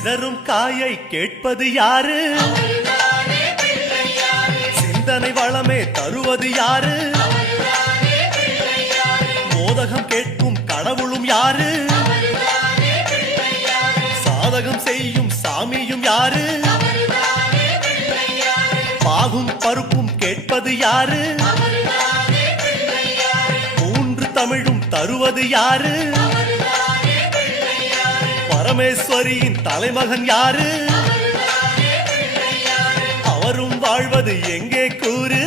சிதறும் காயை கேட்பது யாரு? சிந்தனை வளமே தருவது யாரு? மோதகம் கேட்கும் கடவுளும் யாரு? சாதகம் செய்யும் சாமியும் யாரு? பாகும் பருப்பும் கேட்பது யாரு? மூன்று தமிழும் தருவது யாரு? பரமேஸ்வரியின் தலைமகன் யாரு? அவரும் வாழ்வது எங்கே கூறு?